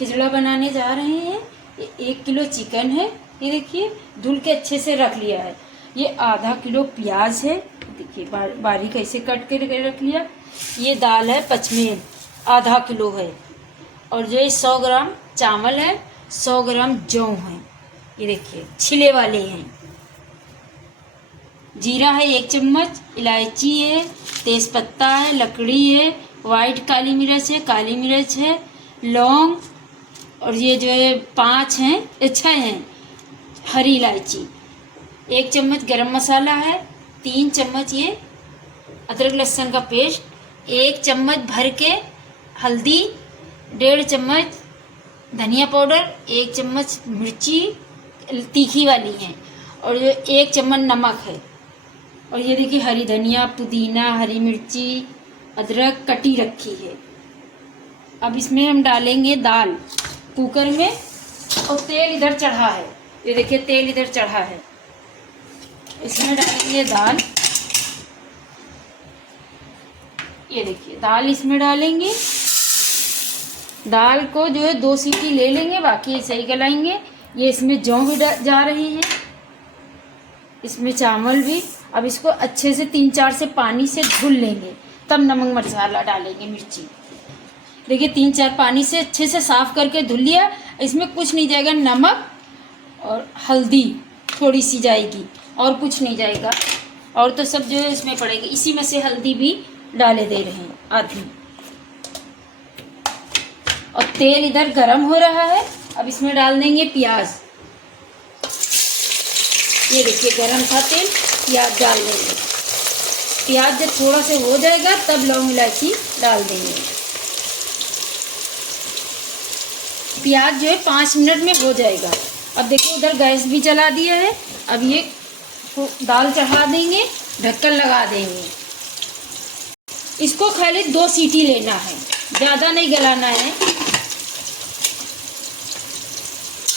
खिचड़ा बनाने जा रहे हैं। ये 1 किलो चिकन है, ये देखिए धुल के अच्छे से रख लिया है। ये आधा किलो प्याज है, देखिए बारीक ऐसे कट कर रख लिया। ये दाल है पचमेल, आधा किलो है। और ये 100 ग्राम चावल है, 100 ग्राम जौ है, ये देखिए छिले वाले हैं। जीरा है 1 चम्मच, इलायची है, तेज़पत्ता है, लकड़ी है, वाइट काली मिर्च है, काली मिर्च है, लौंग, और ये जो है 5 हैं, 6 हैं हरी इलायची। 1 चम्मच गरम मसाला है, 3 चम्मच ये अदरक लहसुन का पेस्ट, 1 चम्मच भर के हल्दी, 1.5 चम्मच धनिया पाउडर, 1 चम्मच मिर्ची तीखी वाली है, और ये 1 चम्मच नमक है। और ये देखिए हरी धनिया, पुदीना, हरी मिर्ची, अदरक कटी रखी है। अब इसमें हम डालेंगे दाल कुकर में, और तेल इधर चढ़ा है, ये देखिए तेल इधर चढ़ा है। इसमें डालेंगे दाल, ये देखिए दाल इसमें डालेंगे। दाल को जो है 2 सीटी ले लेंगे, बाकी ऐसे ही गलाएंगे। ये इसमें जौ भी जा रही हैं, इसमें चावल भी। अब इसको अच्छे से 3-4 से पानी से धुल लेंगे, तब नमक मसाला डालेंगे, मिर्ची। देखिए 3-4 पानी से अच्छे से साफ़ करके धुल लिया। इसमें कुछ नहीं जाएगा, नमक और हल्दी थोड़ी सी जाएगी, और कुछ नहीं जाएगा। और तो सब जो है इसमें पड़ेगी। इसी में से हल्दी भी डाले दे रहे हैं आधी। और तेल इधर गरम हो रहा है, अब इसमें डाल देंगे प्याज। ये देखिए गरम था तेल, प्याज डाल देंगे। प्याज जब थोड़ा सा हो जाएगा तब लौंग इलायची डाल देंगे। प्याज जो है 5 मिनट में हो जाएगा। अब देखो उधर गैस भी जला दिया है। अब ये दाल चढ़ा देंगे, ढक्कन लगा देंगे। इसको खाली 2 सीटी लेना है, ज़्यादा नहीं गलाना है।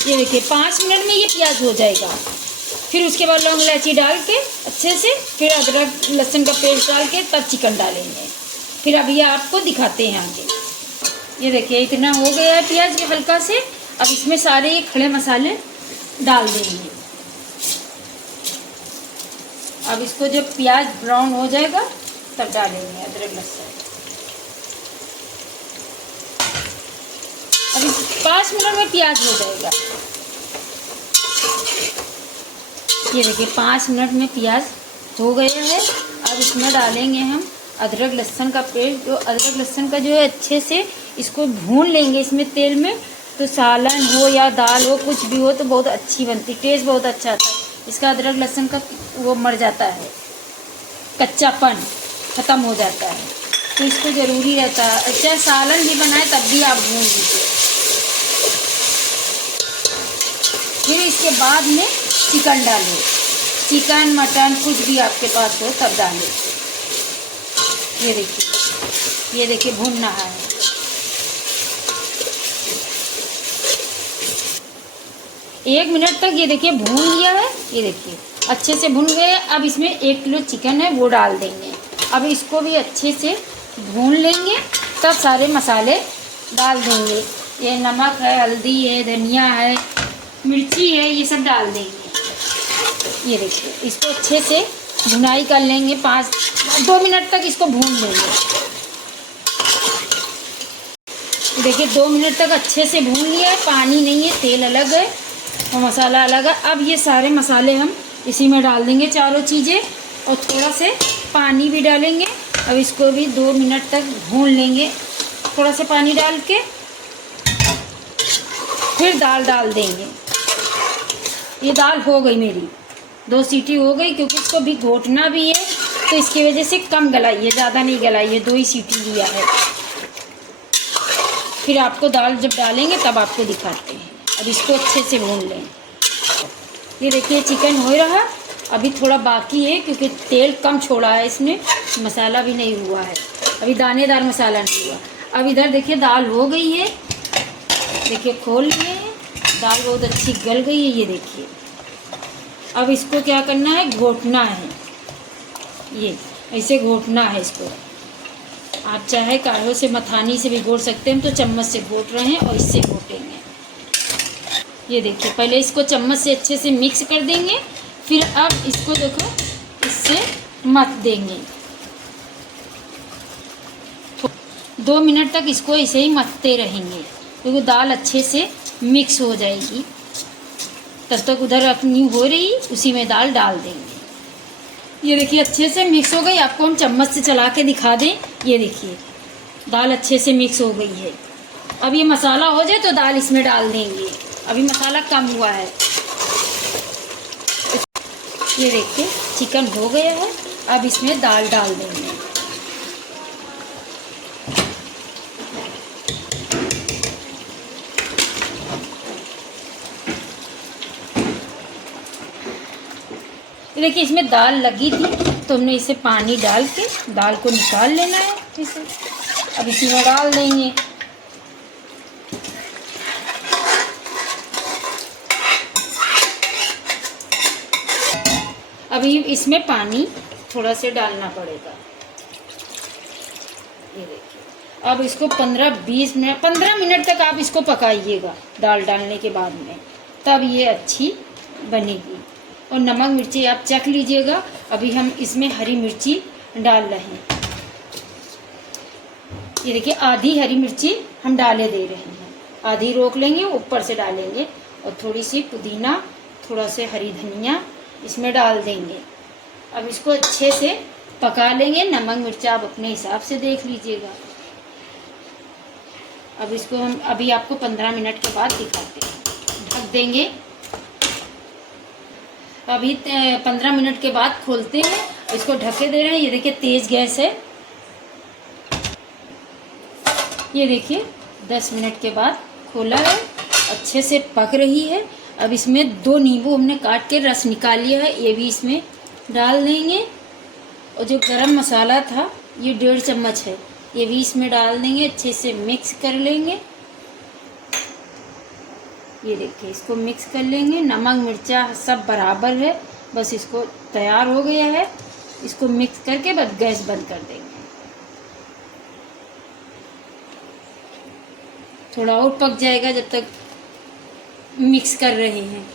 ये देखिए 5 मिनट में ये प्याज हो जाएगा। फिर उसके बाद लौंग इलायची डाल के अच्छे से, फिर अदरक लहसुन का पेस्ट डाल के तब चिकन डालेंगे। फिर अब ये आपको दिखाते हैं आगे। ये देखिए इतना हो गया है प्याज के हल्का से। अब इसमें सारे ये खड़े मसाले डाल देंगे। अब इसको जब प्याज ब्राउन हो जाएगा तब डालेंगे अदरक लहसुन। अभी 5 मिनट में प्याज हो जाएगा। ये देखिए 5 मिनट में प्याज हो गया है। अब इसमें डालेंगे हम अदरक लहसुन का पेस्ट। जो अदरक लहसुन का जो है अच्छे से इसको भून लेंगे इसमें तेल में, तो सालन हो या दाल हो कुछ भी हो तो बहुत अच्छी बनती, टेस्ट बहुत अच्छा आता है। इसका अदरक लहसुन का वो मर जाता है, कच्चापन ख़त्म हो जाता है, तो इसको ज़रूरी रहता है। अच्छा सालन भी बनाए तब भी आप भून लीजिए। फिर इसके बाद में चिकन डालें, चिकन मटन कुछ भी आपके पास हो तब डालें। ये देखिए भून रहा है। एक मिनट तक ये देखिए भून लिया है। ये देखिए अच्छे से भून गए। अब इसमें 1 किलो चिकन है वो डाल देंगे। अब इसको भी अच्छे से भून लेंगे, तब सारे मसाले डाल देंगे। ये नमक है, हल्दी है, धनिया है, मिर्ची है, ये सब डाल देंगे। ये देखिए इसको अच्छे से भुनाई कर लेंगे। 2 मिनट तक इसको भून लेंगे। देखिए 2 मिनट तक अच्छे से भून लिया है। पानी नहीं है, तेल अलग है और मसाला अलग है। अब ये सारे मसाले हम इसी में डाल देंगे, चारों चीज़ें, और थोड़ा से पानी भी डालेंगे। अब इसको भी 2 मिनट तक भून लेंगे, थोड़ा सा पानी डाल के। फिर दाल डाल देंगे। ये दाल हो गई मेरी, 2 सीटी हो गई, क्योंकि इसको भी घोटना भी है तो इसकी वजह से कम गलाई है, ज़्यादा नहीं गलाई है, 2 ही सीटी लिया है। फिर आपको दाल जब डालेंगे तब आपको दिखाते हैं। अब इसको अच्छे से भून लें। ये देखिए चिकन हो रहा, अभी थोड़ा बाकी है क्योंकि तेल कम छोड़ा है इसमें, मसाला भी नहीं हुआ है, अभी दानेदार मसाला नहीं हुआ। अब इधर देखिए दाल हो गई है, देखिए खोल लिए हैं, दाल बहुत अच्छी गल गई है। ये देखिए अब इसको क्या करना है, घोटना है। ये ऐसे घोटना है इसको। आप चाहे काढ़ों से, मथानी से भी घोट सकते हैं, हम तो चम्मच से घोट रहे हैं और इससे घोटेंगे। ये देखिए, पहले इसको चम्मच से अच्छे से मिक्स कर देंगे, फिर अब इसको देखो इससे मथ देंगे। 2 मिनट तक इसको ऐसे ही मथते रहेंगे, क्योंकि दाल अच्छे से मिक्स हो जाएगी। तब तक उधर अपनी हो रही, उसी में दाल डाल देंगे। ये देखिए अच्छे से मिक्स हो गई। आपको हम चम्मच से चला के दिखा दें। ये देखिए दाल अच्छे से मिक्स हो गई है। अब ये मसाला हो जाए तो दाल इसमें डाल देंगे। अभी मसाला कम हुआ है। ये देखिए चिकन हो गया है। अब इसमें दाल डाल देंगे। देखिए इसमें दाल लगी थी तो हमने इसे पानी डाल के दाल को निकाल लेना है इसे। अब इसी में डाल देंगे। अभी इसमें पानी थोड़ा से डालना पड़ेगा। ये देखिए अब इसको 15 मिनट तक आप इसको पकाइएगा दाल डालने के बाद में, तब ये अच्छी बनेगी। और नमक मिर्ची आप चख लीजिएगा। अभी हम इसमें हरी मिर्ची डाल रहे हैं। ये देखिए आधी हरी मिर्ची हम डाले दे रहे हैं, आधी रोक लेंगे, ऊपर से डालेंगे। और थोड़ी सी पुदीना, थोड़ा से हरी धनिया इसमें डाल देंगे। अब इसको अच्छे से पका लेंगे। नमक मिर्चा आप अपने हिसाब से देख लीजिएगा। अब इसको हम अभी आपको 15 मिनट के बाद दिखाते हैं। ढक देंगे। अभी 15 मिनट के बाद खोलते हैं, इसको ढके दे रहे हैं। ये देखिए तेज़ गैस है। ये देखिए 10 मिनट के बाद खोला है, अच्छे से पक रही है। अब इसमें 2 नींबू हमने काट के रस निकाल लिया है, ये भी इसमें डाल देंगे। और जो गरम मसाला था ये 1.5 चम्मच है, ये भी इसमें डाल देंगे। अच्छे से मिक्स कर लेंगे। ये देखिए इसको मिक्स कर लेंगे। नमक मिर्चा सब बराबर है, बस इसको तैयार हो गया है। इसको मिक्स करके बस गैस बंद कर देंगे। थोड़ा और पक जाएगा जब तक मिक्स कर रहे हैं।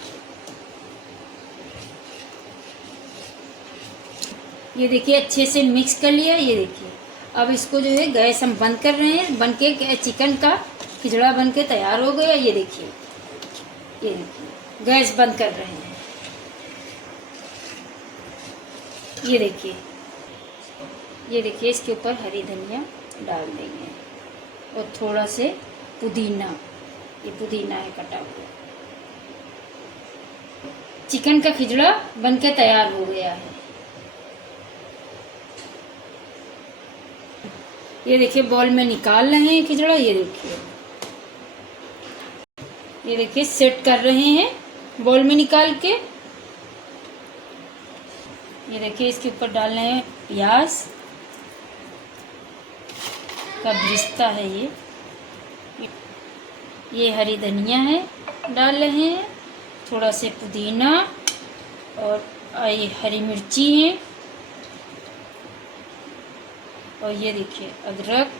ये देखिए अच्छे से मिक्स कर लिया। ये देखिए अब इसको जो है गैस हम बंद कर रहे हैं। बन के चिकन का खिचड़ा बन के तैयार हो गया। ये देखिए गैस बंद कर रहे हैं। ये देखिए इसके ऊपर हरी धनिया डाल देंगे और थोड़ा से पुदीना, ये पुदीना है कटा हुआ। चिकन का खिचड़ा बनके तैयार हो गया है। ये देखिए बॉल में निकाल रहे हैं खिचड़ा। ये देखिए सेट कर रहे हैं बॉल में निकाल के। ये देखिए इसके ऊपर डाल रहे हैं प्याज का ब्रिस्ता है। ये हरी धनिया है डाल रहे हैं, थोड़ा से पुदीना और ये हरी मिर्ची है। और ये देखिए अदरक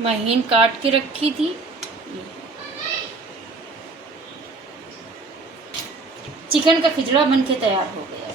महीन काट के रखी थी। चिकन का खिचड़ा बन के तैयार हो गया।